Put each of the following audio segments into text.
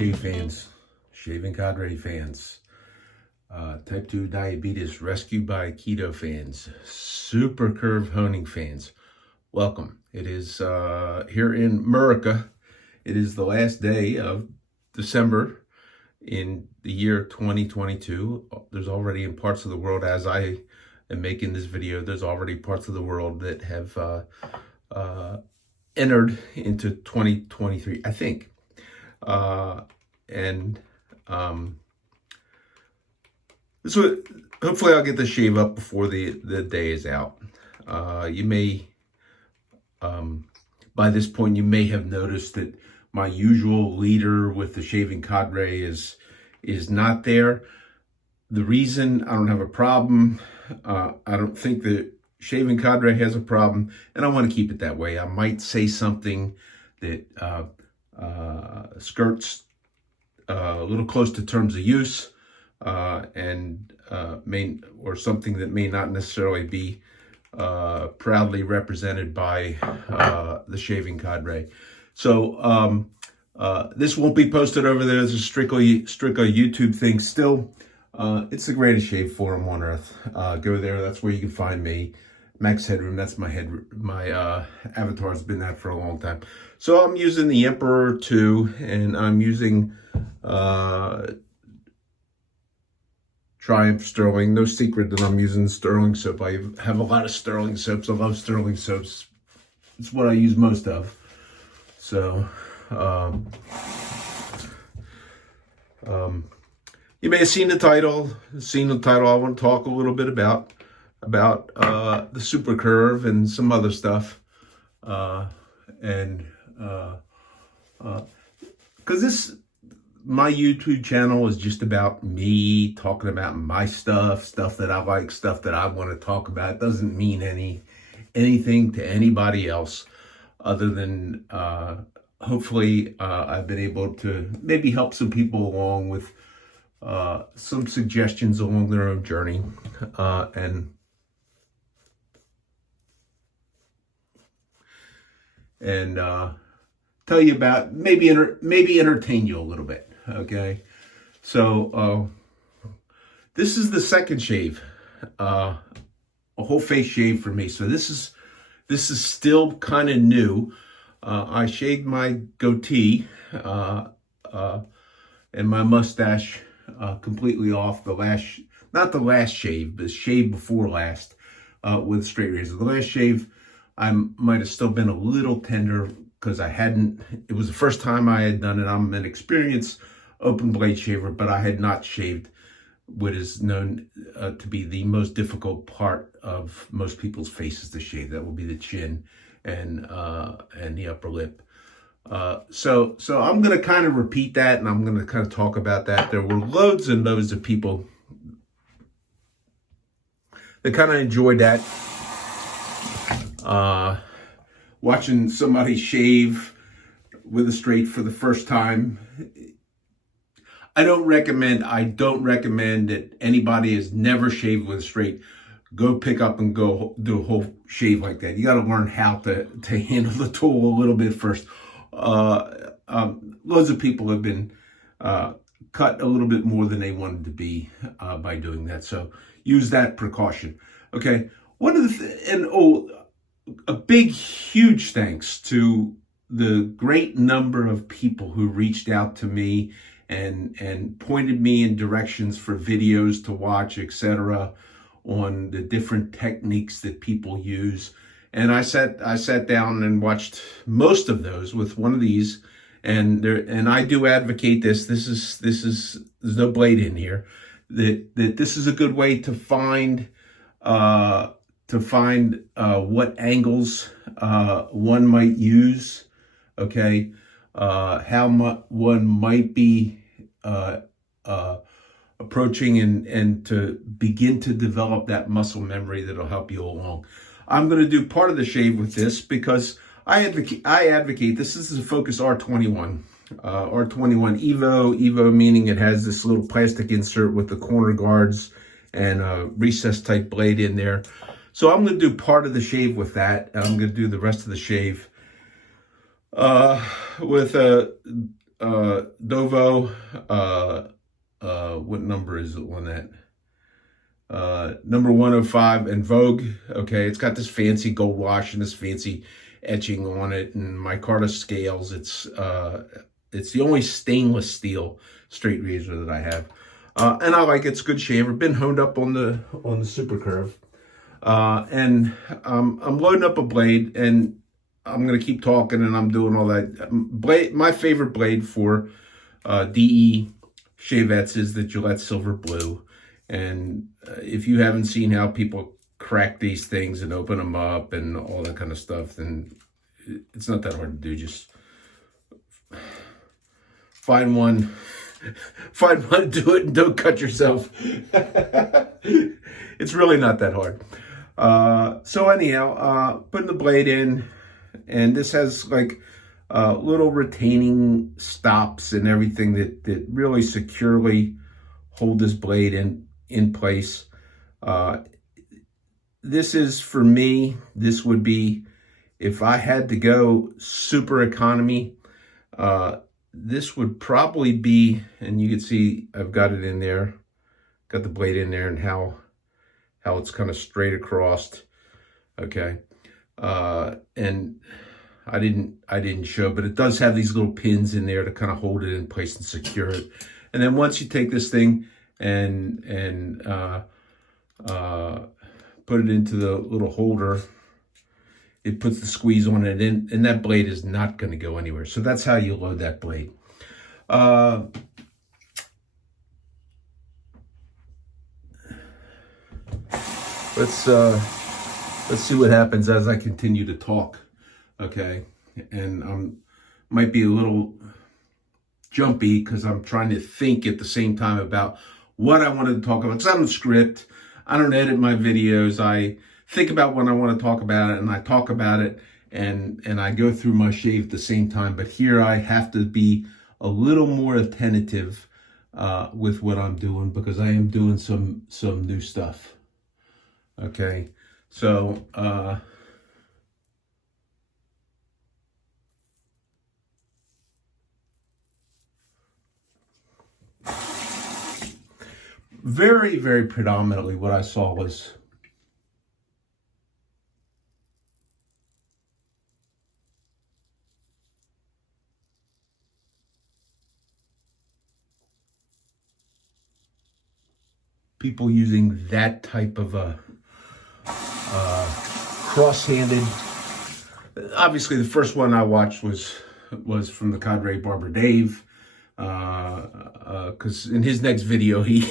shave fans, shaving cadre fans, type 2 diabetes rescued by keto fans, SuperCurve honing fans. Welcome. It is here in America. It is the last day of December in the year 2022. There's already in parts of the world, as I am making this video, there's already parts of the world that have entered into 2023, I think. This would, hopefully I'll get the shave up before the day is out. You may, by this point, you may have noticed that my usual leader with the shaving cadre is not there. The reason, I don't have a problem. I don't think the shaving cadre has a problem, and I want to keep it that way. I might say something that skirts a little close to terms of use, and or something that may not necessarily be proudly represented by the shaving cadre. So this won't be posted over there. This is strictly YouTube thing. Still, it's the greatest shave forum on earth. Go there. That's where you can find me. Max Headroom. That's my avatar has been that for a long time. So I'm using the Emperor 2, and I'm using Triumph Sterling. No secret that I'm using Sterling soap. I have a lot of Sterling soaps. I love Sterling soaps. It's what I use most of. So, you may have seen the title. I want to talk a little bit about the SuperCurve and some other stuff, because my YouTube channel is just about me talking about my stuff that I like, stuff that I want to talk about. It doesn't mean anything to anybody else, other than hopefully I've been able to maybe help some people along with some suggestions along their own journey, and tell you about, maybe entertain you a little bit. Okay, so this is the second shave, a whole face shave for me. So this is still kind of new. I shaved my goatee and my mustache completely off not the last shave, but shave before last, with straight razor. The last shave, I might have still been a little tender because it was the first time I had done it. I'm an experienced open blade shaver, but I had not shaved what is known to be the most difficult part of most people's faces to shave. That will be the chin and the upper lip. So I'm going to kind of repeat that, and I'm going to kind of talk about that. There were loads and loads of people that kind of enjoyed that. Watching somebody shave with a straight for the first time. I don't recommend that anybody has never shaved with a straight go pick up and go do a whole shave like that. You got to learn how to handle the tool a little bit first. Loads of people have been cut a little bit more than they wanted to be by doing that. So use that precaution. Okay. One of the a big, huge thanks to the great number of people who reached out to me and pointed me in directions for videos to watch, etc., on the different techniques that people use. And I sat down and watched most of those with one of these, and I do advocate this. There's no blade in here. That this is a good way to find what angles one might use. Okay, how one might be approaching and to begin to develop that muscle memory that'll help you along. I'm going to do part of the shave with this because I advocate this. This is a Focus R21. R21 Evo meaning it has this little plastic insert with the corner guards and a recessed type blade in there. So I'm going to do part of the shave with that, and I'm going to do the rest of the shave with a Dovo, what number is it on that? Number 105 and Vogue. Okay, it's got this fancy gold wash and this fancy etching on it, and micarta scales. It's the only stainless steel straight razor that I have, and I like it. It's a good shaver. Been honed up on the SuperCurve, and I'm loading up a blade, and I'm gonna keep talking, and I'm doing all that. Blade, my favorite blade for DE shavettes is the Gillette Silver Blue. And if you haven't seen how people crack these things and open them up and all that kind of stuff, then it's not that hard to do. Just find one, do it, and don't cut yourself. It's really not that hard. So anyhow, putting the blade in, and this has like little retaining stops and everything that really securely hold this blade in place. This is, for me, this would be, if I had to go super economy, this would probably be, and you can see I've got it in there, got the blade in there, and how it's kind of straight across. Okay, and I didn't show, but it does have these little pins in there to kind of hold it in place and secure it. And then once you take this thing and put it into the little holder, it puts the squeeze on it, and that blade is not going to go anywhere. So that's how you load that blade. Let's see what happens as I continue to talk. Okay, and might be a little jumpy because I'm trying to think at the same time about what I wanted to talk about. Because I don't script, I don't edit my videos. I think about what I want to talk about, and I talk about it, and I go through my shave at the same time. But here I have to be a little more attentive with what I'm doing, because I am doing some new stuff. Okay, so very, very predominantly what I saw was people using that type of a cross-handed. Obviously, the first one I watched was from the Cadre Barber Dave, because in his next video he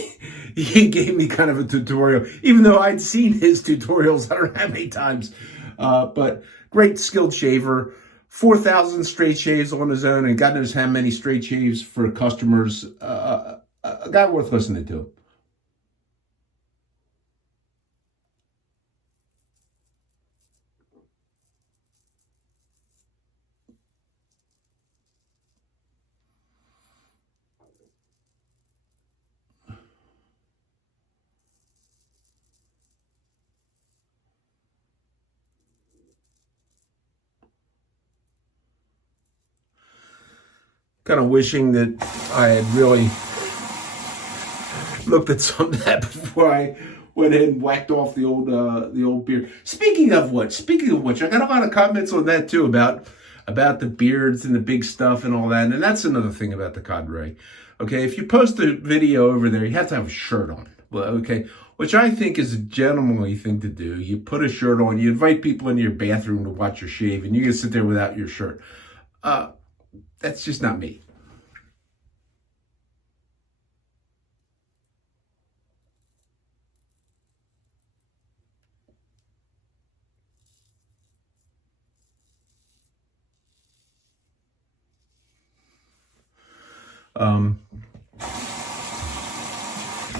gave me kind of a tutorial, even though I'd seen his tutorials I don't know how many times. But great skilled shaver, 4,000 straight shaves on his own, and God knows how many straight shaves for customers. A guy worth listening to. Kind of wishing that I had really looked at some of that before I went ahead and whacked off the old beard. Speaking of which, I got a lot of comments on that too, about the beards and the big stuff and all that. And that's another thing about the Cadre. Okay, if you post a video over there, you have to have a shirt on. Well, okay, which I think is a gentlemanly thing to do. You put a shirt on, you invite people into your bathroom to watch your shave, and you can sit there without your shirt. That's just not me.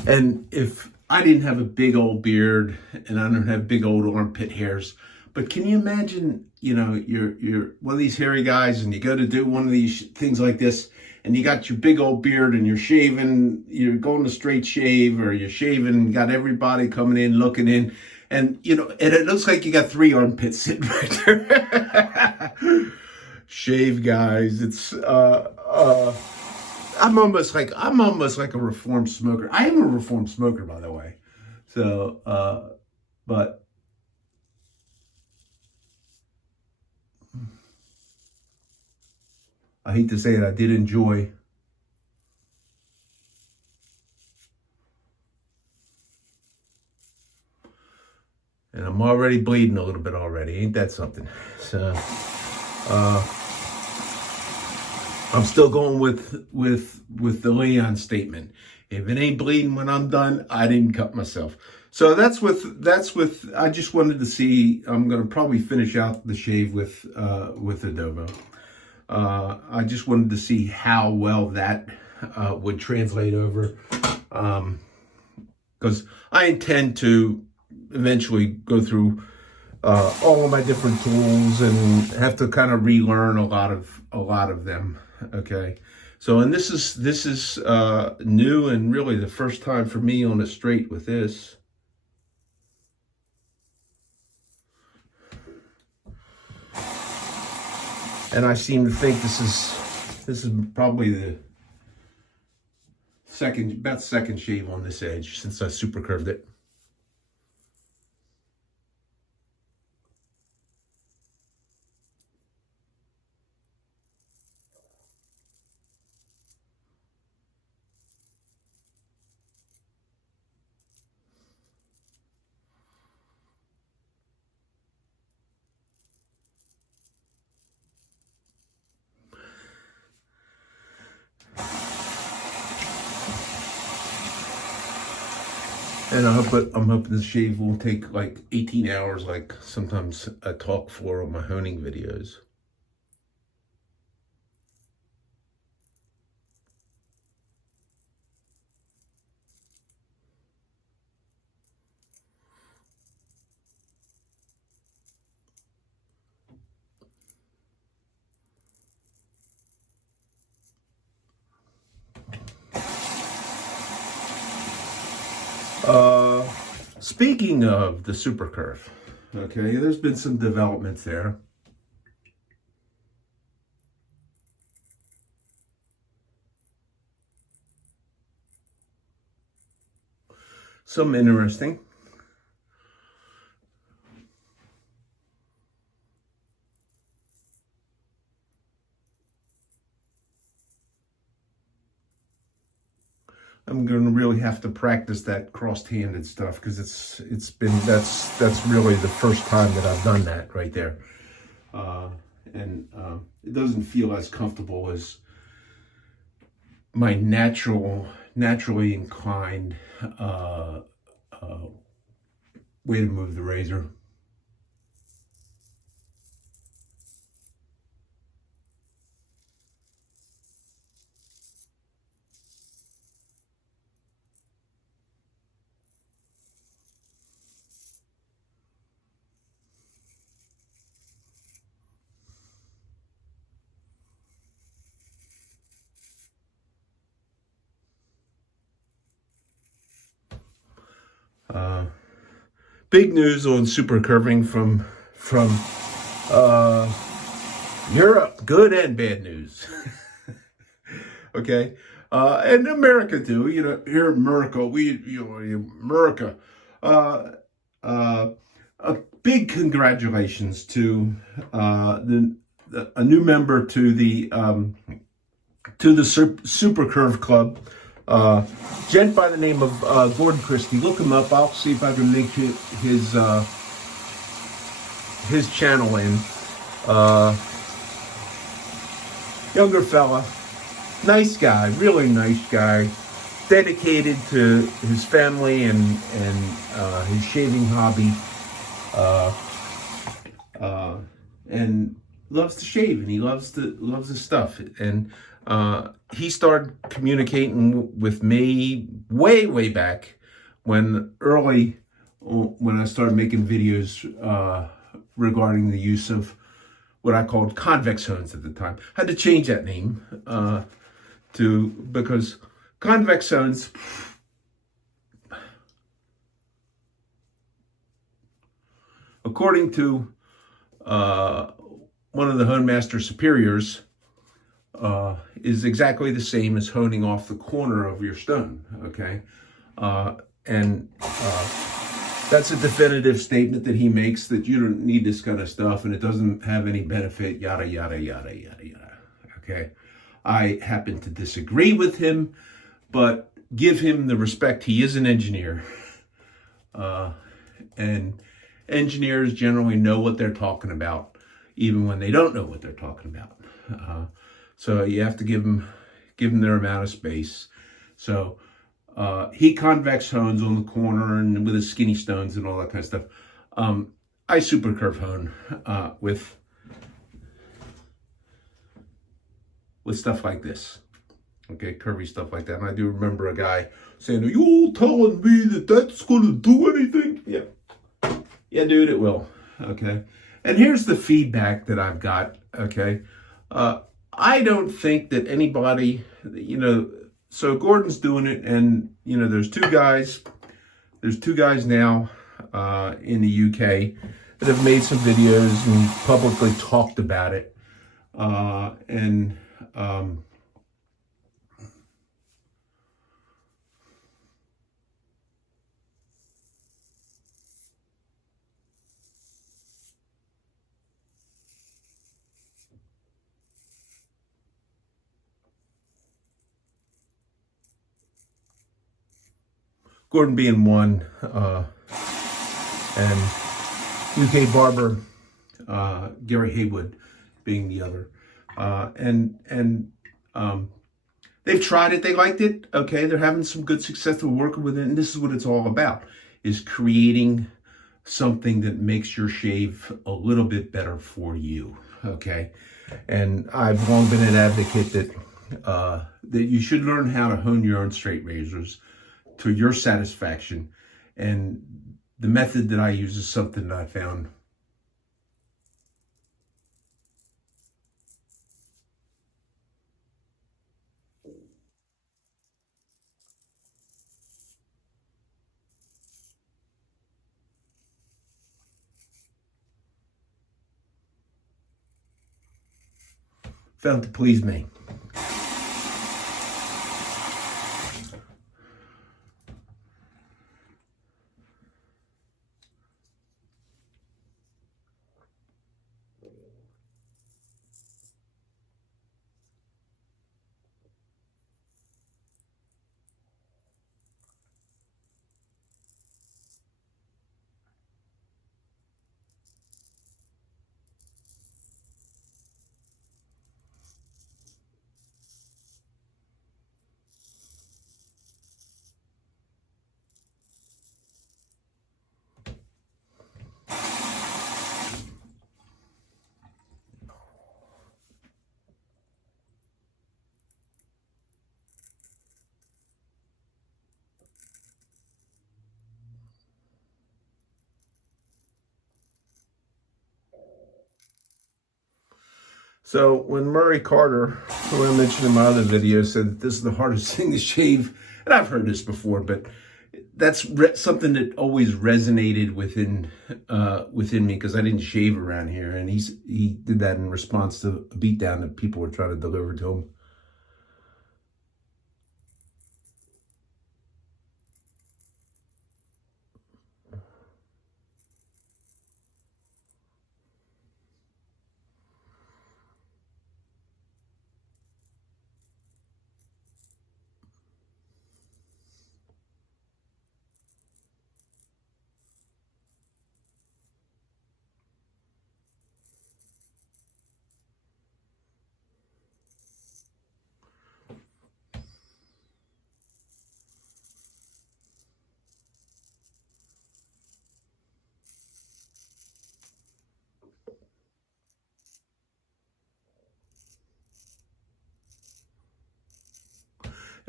And if I didn't have a big old beard and I don't have big old armpit hairs, but can you imagine, you know, you're one of these hairy guys and you go to do one of these things like this, and you got your big old beard and you're shaving, you're going to straight shave, or you're shaving, you got everybody coming in, looking in, and, you know, and it looks like you got 3 armpits sitting right there. shave, guys. It's I'm almost like a reformed smoker. I am a reformed smoker, by the way. So but I hate to say it, I did enjoy. And I'm already bleeding a little bit already. Ain't that something? So I'm still going with the Leon statement. If it ain't bleeding when I'm done, I didn't cut myself. So that's with. I just wanted to see. I'm gonna probably finish out the shave with Adobo. I just wanted to see how well that would translate over, because I intend to eventually go through all of my different tools and have to kind of relearn a lot of them. Okay, so and this is new and really the first time for me on a straight with this. And I seem to think this is probably the second shave on this edge since I super curved it. And I'm hoping this shave won't take like 18 hours like sometimes I talk for on my honing videos. Speaking of the SuperCurve, okay, there's been some developments there. Some interesting. I'm going to really have to practice that cross-handed stuff because that's really the first time that I've done that right there, and it doesn't feel as comfortable as my naturally inclined way to move the razor. Big news on super curving from Europe. Good and bad news. Okay, and America too. You know, here in America, America. A big congratulations to a new member to the SuperCurve Club. Gent by the name of Gordon Christie. Look him up. I'll see if I can make his channel in. Younger fella, nice guy, really nice guy, dedicated to his family and his shaving hobby, and loves to shave, and he loves his stuff. And he started communicating with me way back when I started making videos regarding the use of what I called convex hones at the time. I had to change that name because convex hones, according to one of the Hone Master Superiors is exactly the same as honing off the corner of your stone, okay? And that's a definitive statement that he makes, that you don't need this kind of stuff and it doesn't have any benefit, yada, yada, yada, yada, yada, okay? I happen to disagree with him, but give him the respect. He is an engineer. And engineers generally know what they're talking about, even when they don't know what they're talking about. So you have to give them their amount of space. So he convex hones on the corner and with his skinny stones and all that kind of stuff. I SuperCurve hone with stuff like this. Okay, curvy stuff like that. And I do remember a guy saying, "Are you all telling me that that's going to do anything?" Yeah. Yeah, dude, it will. Okay. And here's the feedback that I've got. Okay. I don't think that anybody, so Gordon's doing it, and, there's two guys now in the UK that have made some videos and publicly talked about it. Gordon being one, and UK barber Gary Haywood being the other, they've tried it, they liked it. Okay, they're having some good success with working with it, and this is what it's all about: is creating something that makes your shave a little bit better for you. Okay, and I've long been an advocate that you should learn how to hone your own straight razors to your satisfaction. And the method that I use is something that I found to please me. So when Murray Carter, who I mentioned in my other video, said that this is the hardest thing to shave, and I've heard this before, but that's something that always resonated within me, because I didn't shave around here, and he did that in response to a beatdown that people were trying to deliver to him.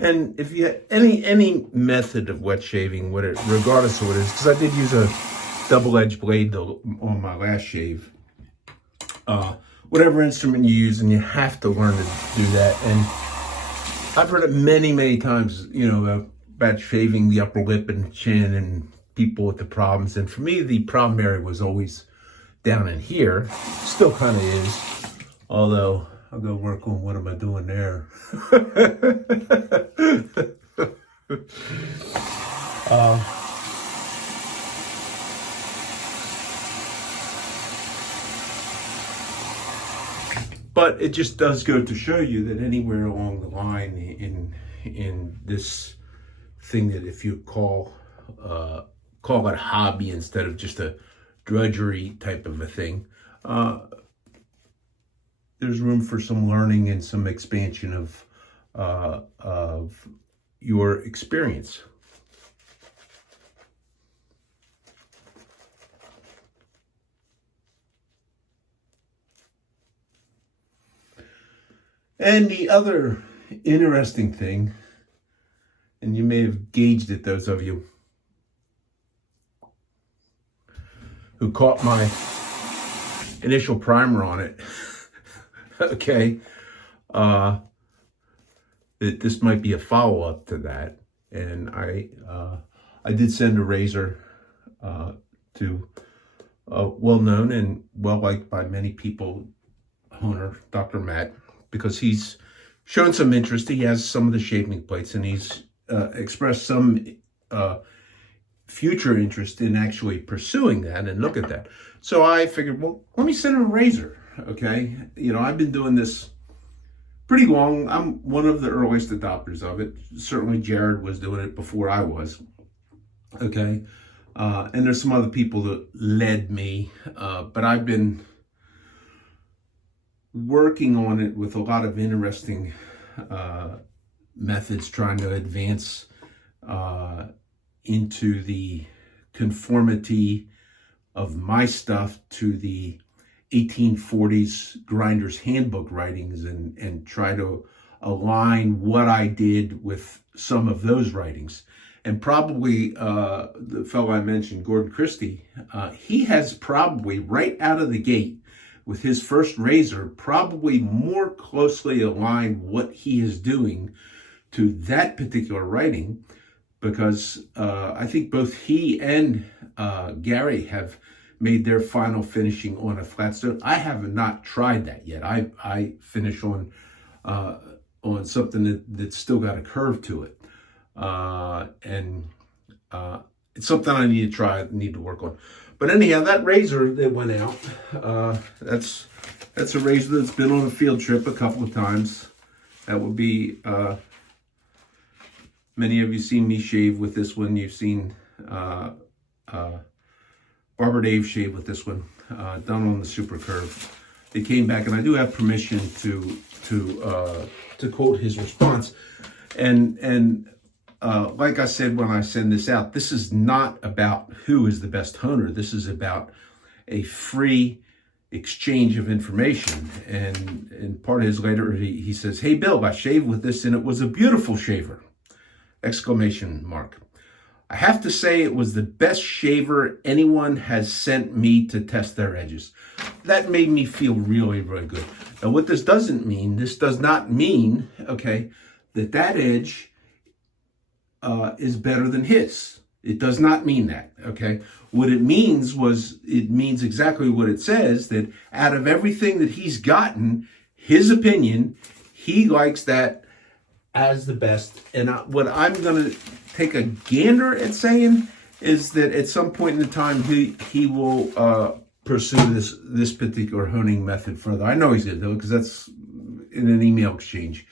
And if you had any method of wet shaving, regardless of what it is, because I did use a double-edged blade on my last shave. Whatever instrument you use, and you have to learn to do that. And I've heard it many times, about shaving the upper lip and chin and people with the problems. And for me, the problem area was always down in here. Still kind of is. Although, I'll go work on what am I doing there. But it just does go to show you that anywhere along the line in this thing that if you call it hobby instead of just a drudgery type of a thing, there's room for some learning and some expansion of your experience. And the other interesting thing, and you may have gauged it, those of you who caught my initial primer on it, okay, that this might be a follow-up to that. And I did send a razor to a well-known and well-liked by many people owner, Dr. Matt, because he's shown some interest. He has some of the shaving plates, and he's expressed some future interest in actually pursuing that and look at that. So I figured, well, let me send him a razor, okay? You know, I've been doing this pretty long. I'm one of the earliest adopters of it. Certainly Jared was doing it before I was, okay? And there's some other people that led me, but I've been working on it with a lot of interesting methods, trying to advance into the conformity of my stuff to the 1840s Grinder's Handbook writings and try to align what I did with some of those writings. And probably the fellow I mentioned, Gordon Christie, he has probably right out of the gate with his first razor, probably more closely aligned what he is doing to that particular writing, because I think both he and Gary have made their final finishing on a flat stone. I have not tried that yet. I finish on something that's still got a curve to it, and it's something I need to try, need to work on. But anyhow, that razor that went out, that's a razor that's been on a field trip a couple of times. That would be, many of you seen me shave with this one. You've seen Barber Dave shave with this one, done on the SuperCurve. They came back, and I do have permission to quote his response. And like I said when I send this out, this is not about who is the best honer. This is about a free exchange of information. And in part of his letter, he says, "Hey, Bill, I shaved with this, and it was a beautiful shaver!" Exclamation mark. I have to say it was the best shaver anyone has sent me to test their edges. That made me feel really, really good. Now, what this doesn't mean, this does not mean, okay, that edge is better than his. It does not mean that, okay? What it means exactly what it says, that out of everything that he's gotten, his opinion, he likes that as the best. And what I'm going to take a gander at saying is that at some point in the time, he will pursue this particular honing method further. I know he's going to do it because that's in an email exchange.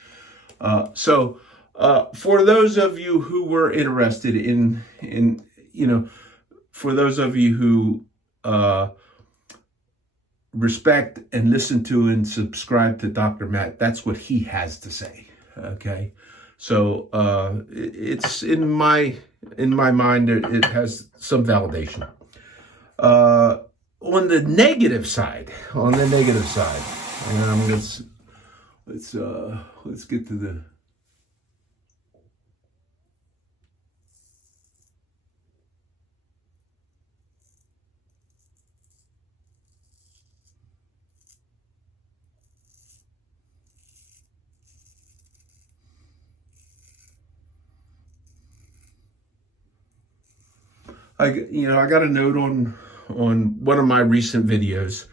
For those of you who were interested in for those of you who respect and listen to and subscribe to Dr. Matt, that's what he has to say. Okay, so it's in my mind, it has some validation. On the negative side, let's get to the. I got a note on one of my recent videos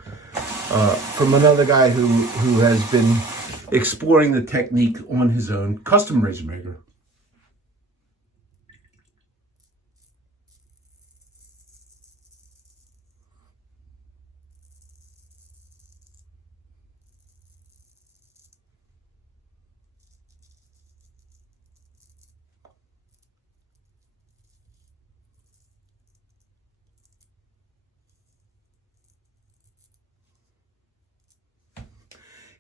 from another guy who has been exploring the technique on his own, custom razor maker.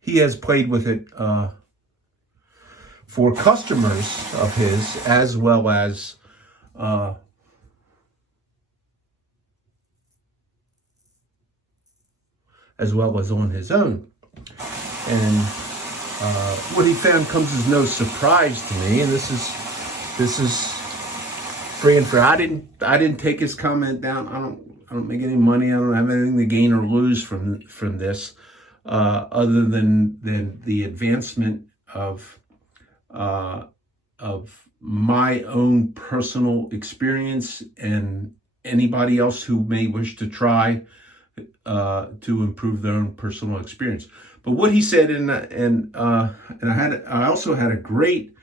He has played with it for customers of his, as well as on his own. And what he found comes as no surprise to me. And this is free and fair. I didn't take his comment down. I don't make any money. I don't have anything to gain or lose from this. Other than the advancement of my own personal experience and anybody else who may wish to try to improve their own personal experience. But what he said, and I also had a great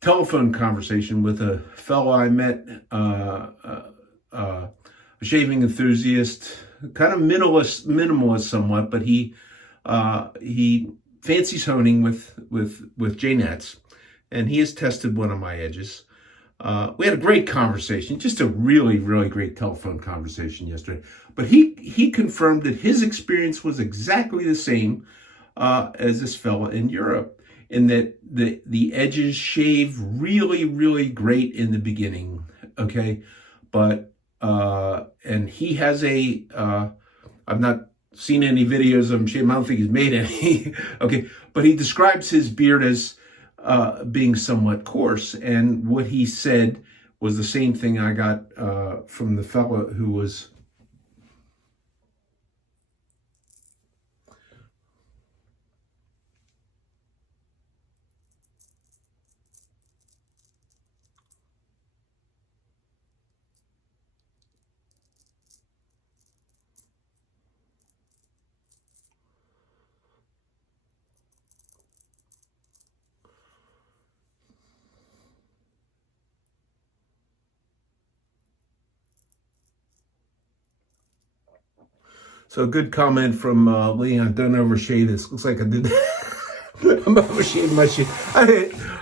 telephone conversation with a fellow I met, a shaving enthusiast, kind of minimalist somewhat, but he fancies honing with JNats, and he has tested one of my edges. We had a great conversation, just a really, really great telephone conversation yesterday. But he confirmed that his experience was exactly the same as this fella in Europe, in that the edges shave really, really great in the beginning, okay? But, and he has I've not seen any videos of him shaving. I don't think he's made any, okay? But he describes his beard as being somewhat coarse. And what he said was the same thing I got from the fellow who was so a good comment from Leon. Don't overshave this. Looks like I did. I'm overshaving my shit.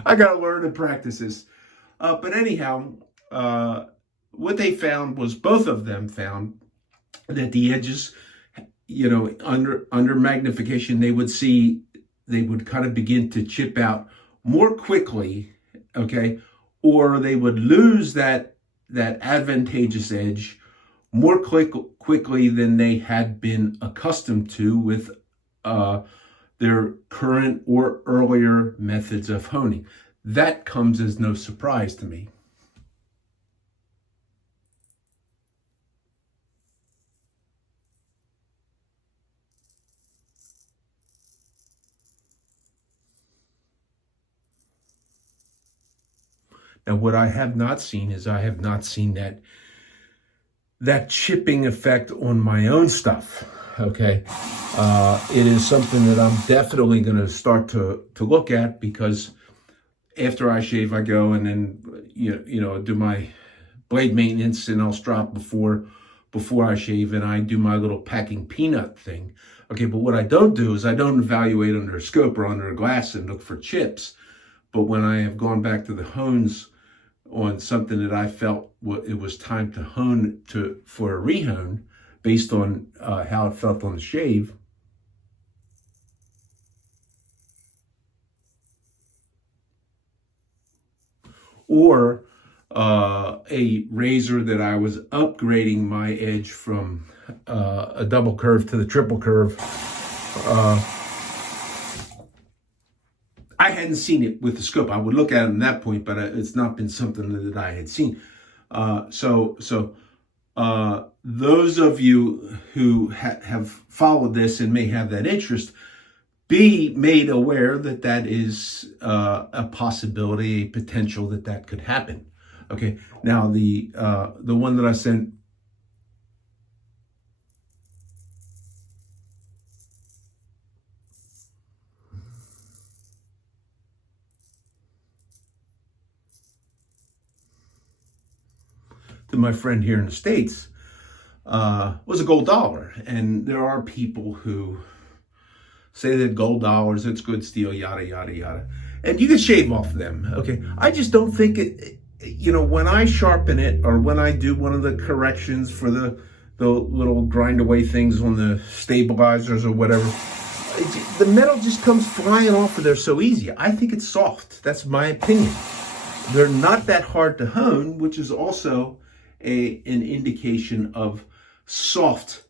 I gotta learn to practice this. But anyhow, what they found was, both of them found that the edges, under magnification, they would kind of begin to chip out more quickly, okay, or they would lose that advantageous edge more quickly than they had been accustomed to with their current or earlier methods of honing. That comes as no surprise to me. Now, what I have not seen is that chipping effect on my own stuff, okay? It is something that I'm definitely going to start to look at, because after I shave, I go and then, do my blade maintenance, and I'll strop before I shave, and I do my little packing peanut thing. Okay, but what I don't do is I don't evaluate under a scope or under a glass and look for chips. But when I have gone back to the hones on something that I felt it was time to hone for a rehone based on how it felt on the shave, or a razor that I was upgrading my edge from a double curve to the triple curve. I hadn't seen it with the scope. I would look at it at that point, but it's not been something that I had seen. So those of you who have followed this and may have that interest, be made aware that is a possibility, a potential that could happen. Okay. Now the one that I sent to my friend here in the States was a gold dollar. And there are people who say that gold dollars, it's good steel, yada, yada, yada. And you can shave off them, okay? I just don't think it, when I sharpen it or when I do one of the corrections for the little grind away things on the stabilizers or whatever, the metal just comes flying off of there so easy. I think it's soft. That's my opinion. They're not that hard to hone, which is also an indication of soft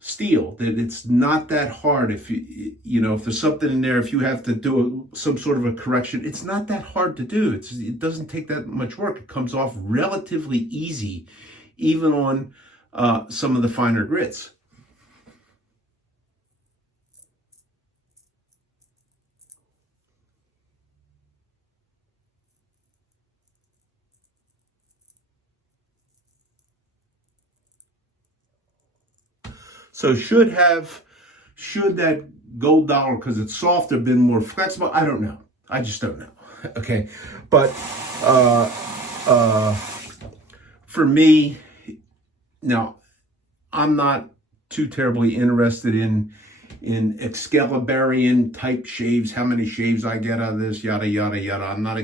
steel, that it's not that hard. If if there's something in there, if you have to do some sort of a correction, it's not that hard to do. It doesn't take that much work. It comes off relatively easy, even on some of the finer grits. So should that gold dollar, because it's softer, been more flexible? I don't know. I just don't know. Okay, but for me, now I'm not too terribly interested in Excaliburian type shaves. How many shaves I get out of this? Yada yada yada. I'm not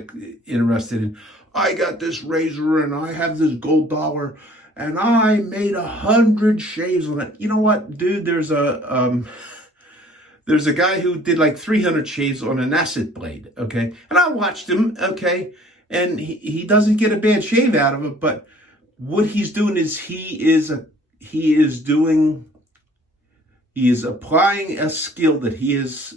interested in. I got this razor and I have this gold dollar and I made 100 shaves on it. You know what, dude? There's a guy who did like 300 shaves on an acid blade, okay? And I watched him, okay? And he doesn't get a bad shave out of it, but what he's doing is he is applying a skill that he has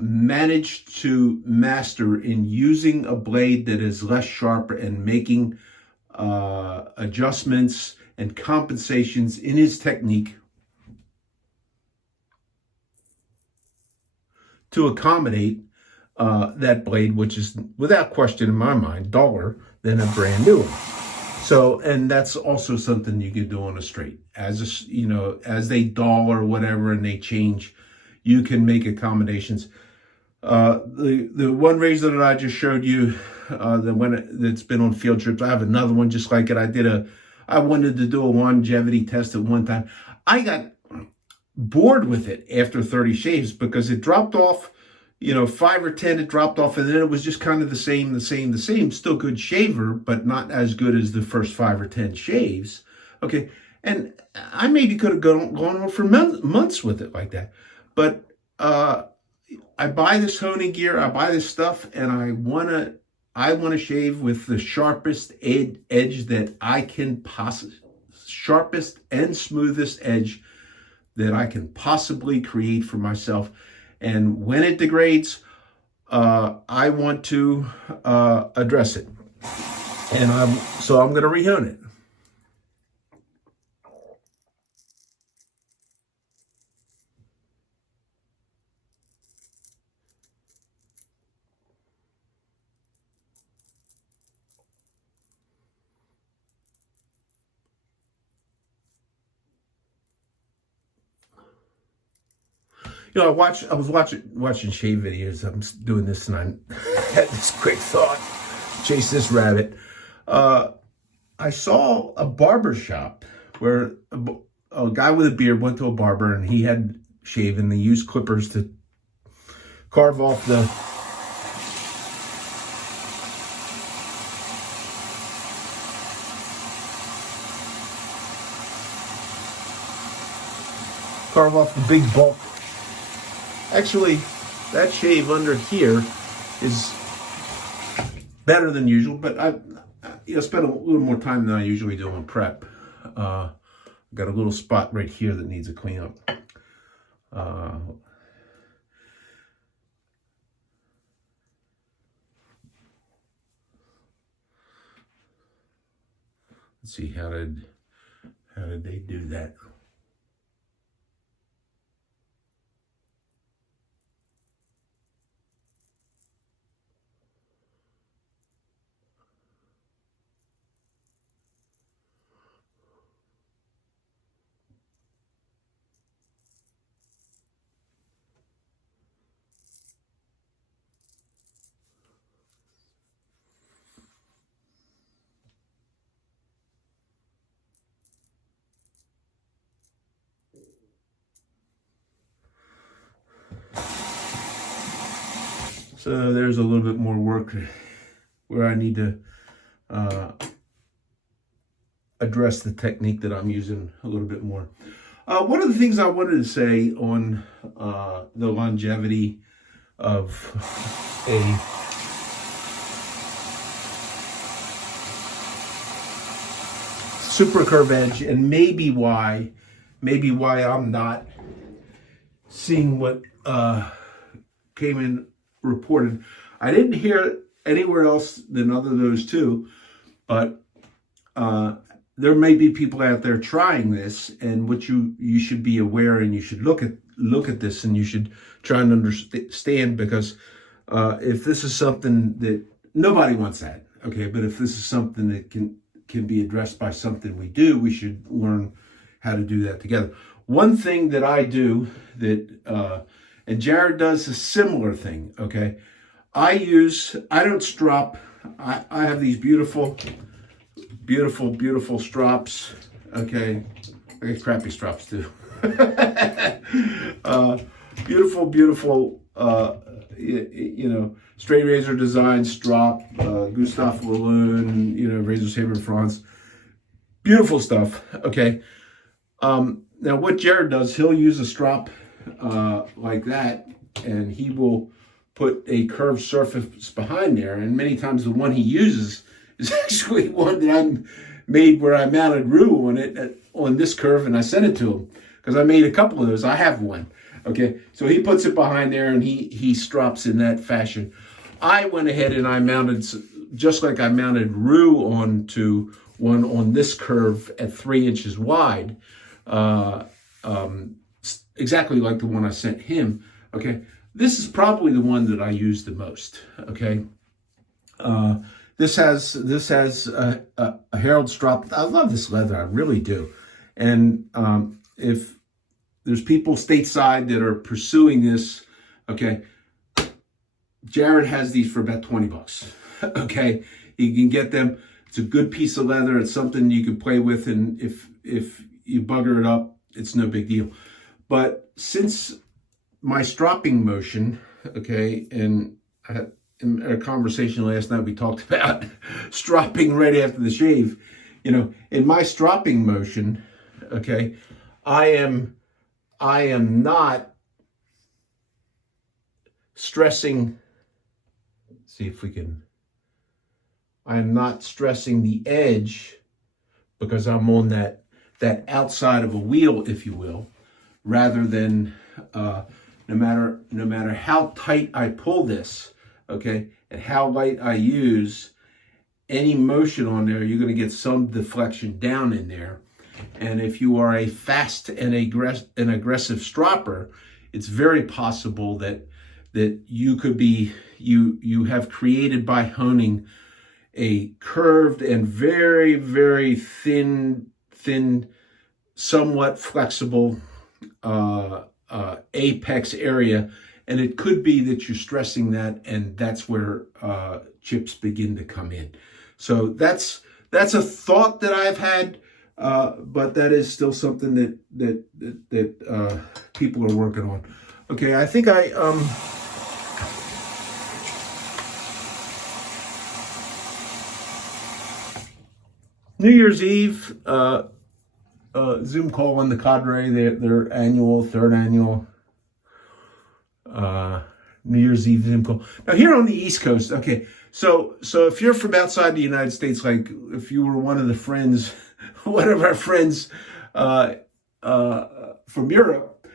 managed to master in using a blade that is less sharp and making adjustments and compensations in his technique to accommodate that blade, which is without question in my mind duller than a brand new one. So, and that's also something you can do on a straight. As they dull or whatever and they change, you can make accommodations. The one razor that I just showed you, that's been on field trips, I have another one just like it. I wanted to do a longevity test at one time. I got bored with it after 30 shaves because it dropped off, 5 or 10, it dropped off, and then it was just kind of the same. Still good shaver, but not as good as the first 5 or 10 shaves. Okay, and I maybe could have gone on for months with it like that. But I buy this honing gear, I buy this stuff, and I want to shave with the sharpest edge that I can possibly, sharpest and smoothest edge that I can possibly create for myself. And when it degrades, I want to address it. And I'm going to rehone it. I was watching shave videos. I'm doing this, and I had this quick thought: chase this rabbit. I saw a barber shop where a guy with a beard went to a barber, and he had shaved, and they used clippers to carve off the big bulk. Actually, that shave under here is better than usual, but I spent a little more time than I usually do on prep. Got a little spot right here that needs a cleanup. Let's see, how did they do that? So there's a little bit more work where I need to address the technique that I'm using a little bit more. One of the things I wanted to say on the longevity of a SuperCurve edge, and maybe why I'm not seeing what came in reported. I didn't hear it anywhere else than other than those two, but there may be people out there trying this, and what you should be aware, and you should look at this, and you should try and understand, because if this is something that nobody wants that, okay, but if this is something that can be addressed by something we do, we should learn how to do that together. One thing that I do that, and Jared does a similar thing, okay? I don't strop. I have these beautiful strops, okay? I get crappy strops too. Beautiful, straight razor design strop, Gustave Leloun, razor saber France. Beautiful stuff, okay? Now what Jared does, he'll use a strop like that, and he will put a curved surface behind there, and many times the one he uses is actually one that I made where I mounted Rue on it on this curve, and I sent it to him because I made a couple of those. I have one. Okay, so he puts it behind there, and he strops in that fashion. I went ahead and I mounted, just like I mounted Rue onto one on this curve at 3 inches wide, exactly like the one I sent him. Okay, this is probably the one that I use the most. Okay, this has a Herald strop. I love this leather, I really do. And if there's people stateside that are pursuing this, okay, Jared has these for about 20 bucks. Okay, you can get them. It's a good piece of leather. It's something you can play with, and if you bugger it up, it's no big deal. But since my stropping motion, okay, and in a conversation last night we talked about stropping right after the shave. In my stropping motion, okay, I am not stressing. See if we can. I am not stressing the edge because I'm on that outside of a wheel, if you will, rather than no matter how tight I pull this, okay, and how light I use, any motion on there, you're going to get some deflection down in there. And if you are a fast and aggressive stropper, it's very possible that you could be you have created by honing a curved and very, very thin, somewhat flexible apex area, and it could be that you're stressing that, and that's where chips begin to come in. So that's a thought that I've had, but that is still something that people are working on. Okay, I think New Year's Eve, Zoom call on the cadre, their third annual New Year's Eve Zoom call. Now here on the East Coast, okay, so if you're from outside the United States, like if you were one of our friends from Europe,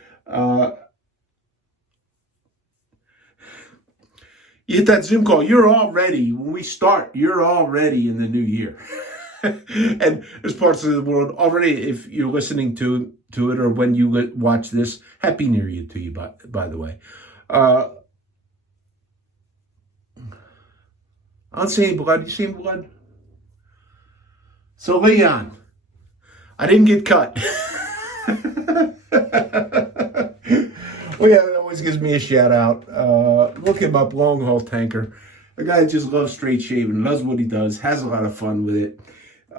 you hit that Zoom call, when we start, you're already in the new year. And there's parts of the world already, if you're listening to it or when you watch this, Happy New Year to you, by the way. I'm seeing blood. You seeing blood? So, Leon, I didn't get cut. Well, yeah, it always gives me a shout out. Look him up, Long Haul Tanker. The guy just loves straight shaving, loves what he does, has a lot of fun with it.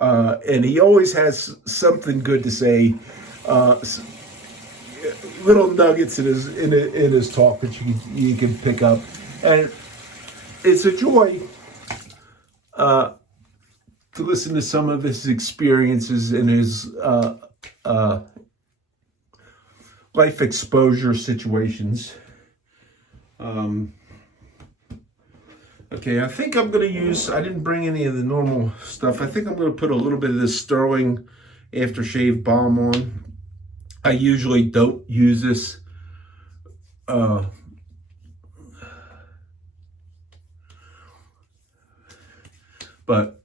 And he always has something good to say, little nuggets in his talk that you can pick up. And it's a joy to listen to some of his experiences and his life exposure situations. Okay, I think I'm going to use, I didn't bring any of the normal stuff. I think I'm going to put a little bit of this Sterling aftershave balm on. I usually don't use this. But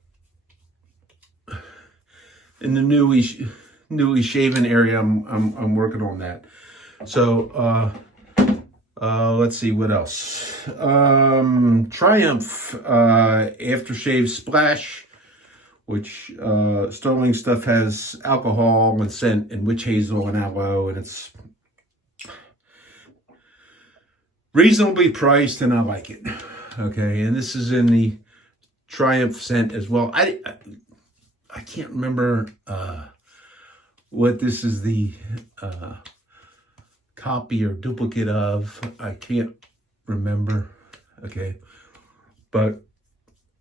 in the newly shaven area, I'm working on that. So, let's see what else. Triumph aftershave splash, which Sterling stuff has alcohol and scent and witch hazel and aloe, and it's reasonably priced, and I like it. Okay, and this is in the Triumph scent as well. I can't remember what this is the copy or duplicate of. I can't remember. Okay, but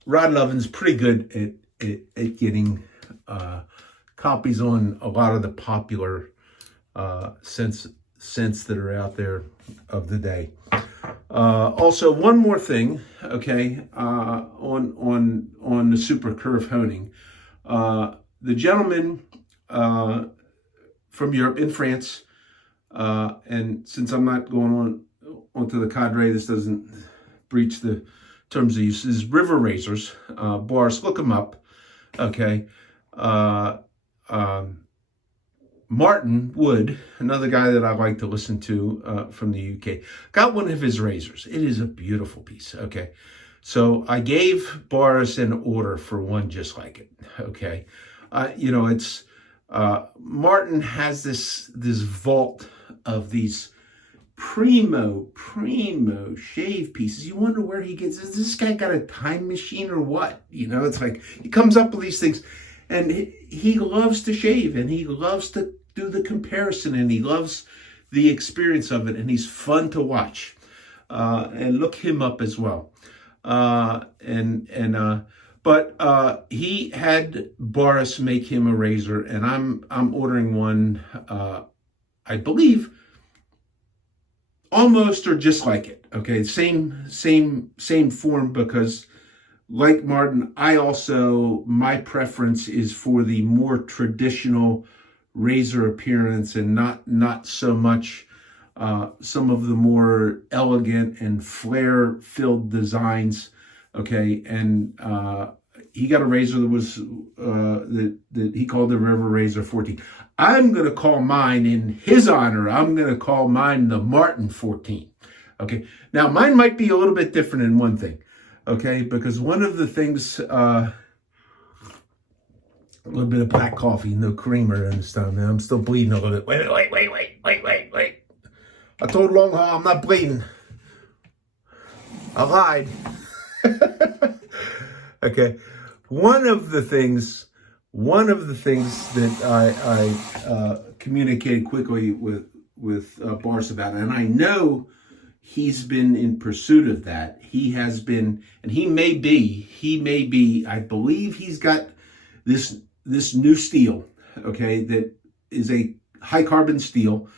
Rod Lovin's pretty good at getting copies on a lot of the popular scents that are out there of the day. Also, one more thing, okay, on the SuperCurve honing. The gentleman from Europe, in France, and since I'm not going onto the cadre, this doesn't breach the terms of use, is River Razors. Boris, look them up, okay. Martin Wood, another guy that I like to listen to from the UK, got one of his razors. It is a beautiful piece, okay? So I gave Boris an order for one just like it, okay? You know, it's, Martin has this vault of these primo shave pieces. You wonder where he gets, has this guy got a time machine or what? You know, it's like, he comes up with these things. And he loves to shave, and he loves to do the comparison, and he loves the experience of it, and he's fun to watch. And look him up as well. But he had Boris make him a razor, and I'm ordering one. I believe almost or just like it. Okay, same form, because like Martin, my preference is for the more traditional razor appearance, and not so much some of the more elegant and flair-filled designs. Okay, and he got a razor that was that he called the River Razor 14. I'm going to call mine, in his honor, I'm going to call mine the Martin 14. Okay, now mine might be a little bit different in one thing. Okay, because one of the things, a little bit of black coffee, no creamer in this time, man. I'm still bleeding a little bit. Wait. I told Long Haul I'm not bleeding. I lied. Okay, one of the things that I communicated quickly with Boris about, and I know he's been in pursuit of that. He has been, and he may be, I believe he's got this new steel, okay, that is a high carbon steel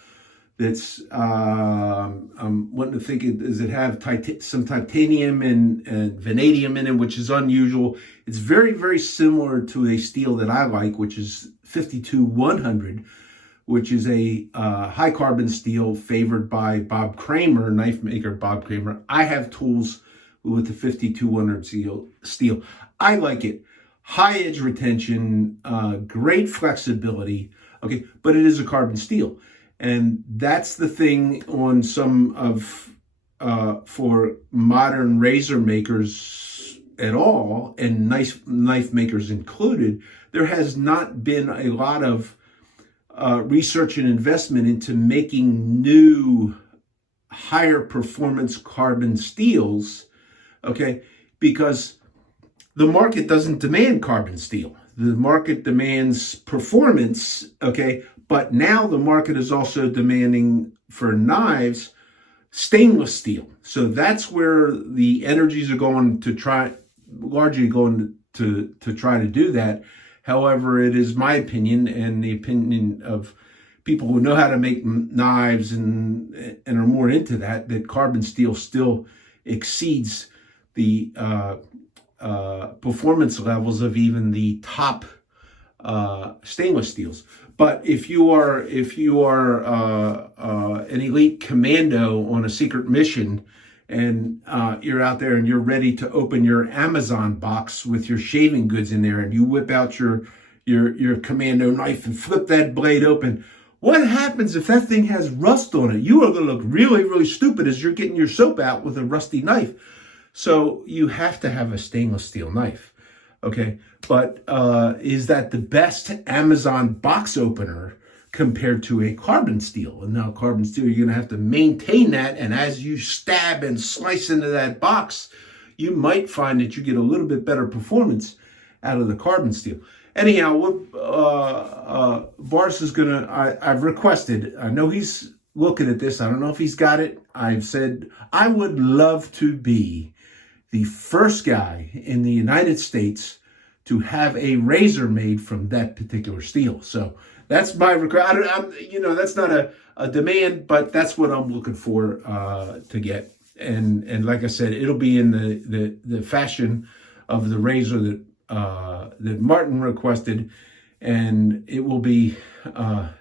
that's, I'm wanting to think, does it have some titanium and vanadium in it, which is unusual. It's very, very similar to a steel that I like, which is 52-100, which is a high carbon steel favored by Bob Kramer, knife maker Bob Kramer. I have tools with the 52-100 steel. I like it. High edge retention, great flexibility, okay, but it is a carbon steel. And that's the thing on some of, for modern razor makers at all, and knife makers included, there has not been a lot of research and investment into making new higher performance carbon steels, okay, because the market doesn't demand carbon steel. The market demands performance, okay, but now the market is also demanding for knives stainless steel. So that's where the energies are going to try, largely going to try to do that. However, it is my opinion and the opinion of people who know how to make knives and are more into that, that carbon steel still exceeds the performance levels of even the top stainless steels. But if you are an elite commando on a secret mission, and you're out there and you're ready to open your Amazon box with your shaving goods in there, and you whip out your commando knife and flip that blade open, what happens if that thing has rust on it? You are going to look really, really stupid as you're getting your soap out with a rusty knife. So you have to have a stainless steel knife. Okay, but is that the best Amazon box opener compared to a carbon steel? And now carbon steel, you're going to have to maintain that. And as you stab and slice into that box, you might find that you get a little bit better performance out of the carbon steel. Anyhow, what Boris is going to, I've requested, I know he's looking at this. I don't know if he's got it. I've said, I would love to be the first guy in the United States to have a razor made from that particular steel. So that's my request. That's not a demand, but that's what I'm looking for to get. And like I said, it'll be in the fashion of the razor that Martin requested, and it will be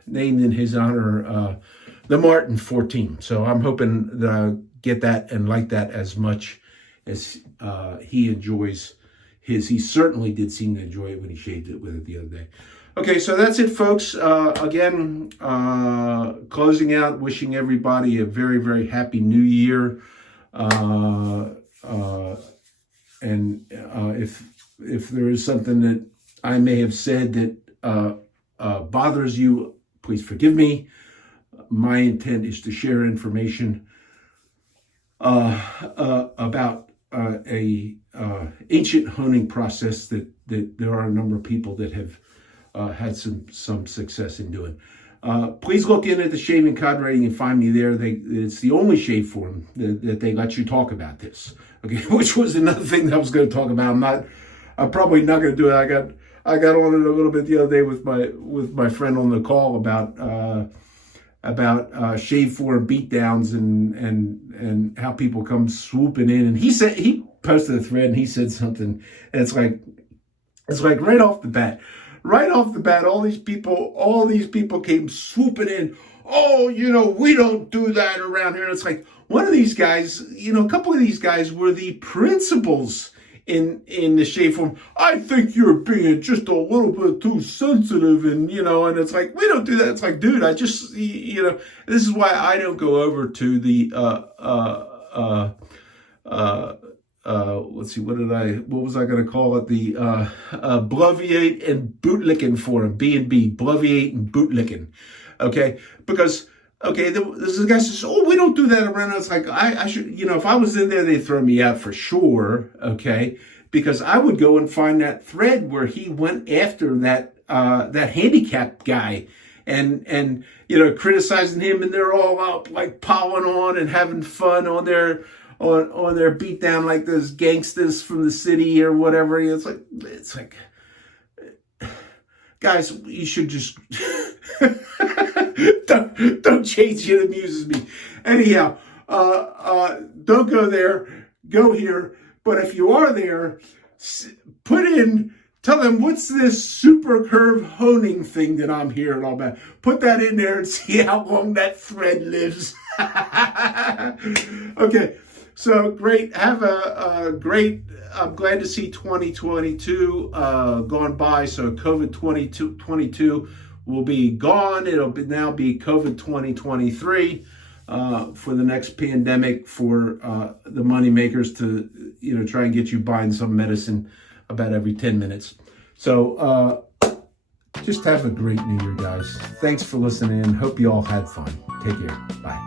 named in his honor, the Martin 14. So I'm hoping that I'll get that and like that as much as he enjoys his. He certainly did seem to enjoy it when he shaved it with it the other day. Okay, so that's it, folks. Again, closing out, wishing everybody a very, very happy new year. If there is something that I may have said that bothers you, please forgive me. My intent is to share information about a ancient honing process that there are a number of people that have had some success in doing. Please look in at the Shaving Cod rating and find me there. It's the only shave forum that they let you talk about this. Okay, which was another thing that I was going to talk about. I'm probably not going to do it. I got on it a little bit the other day with my friend on the call about shave forum beatdowns and how people come swooping in. And he posted a thread and he said something, and it's like right off the bat, all these people came swooping in. Oh, we don't do that around here. And it's like, one of these guys, a couple of these guys were the principals in the shave forum. I think you're being just a little bit too sensitive, and and it's like, we don't do that. It's like, dude, I just, this is why I don't go over to the let's see, what was I going to call it? The Bloviate and Bootlicking forum, B&B, Bloviate and Bootlicking. Okay, because this guy says, "Oh, we don't do that around." It's like, I should, if I was in there, they'd throw me out for sure. Okay, because I would go and find that thread where he went after that handicapped guy, and criticizing him, and they're all out like piling on and having fun on their beatdown like those gangsters from the city or whatever. It's like, guys, you should just don't change it. Amuses me. Anyhow, don't go there. Go here. But if you are there, tell them, what's this SuperCurve honing thing that I'm hearing all about? Put that in there and see how long that thread lives. Okay. So great. Have a great, I'm glad to see 2022 gone by. So COVID 2022 will be gone. It'll now be COVID 2023 for the next pandemic, for the money makers to, try and get you buying some medicine about every 10 minutes. So just have a great New Year, guys. Thanks for listening. Hope you all had fun. Take care. Bye.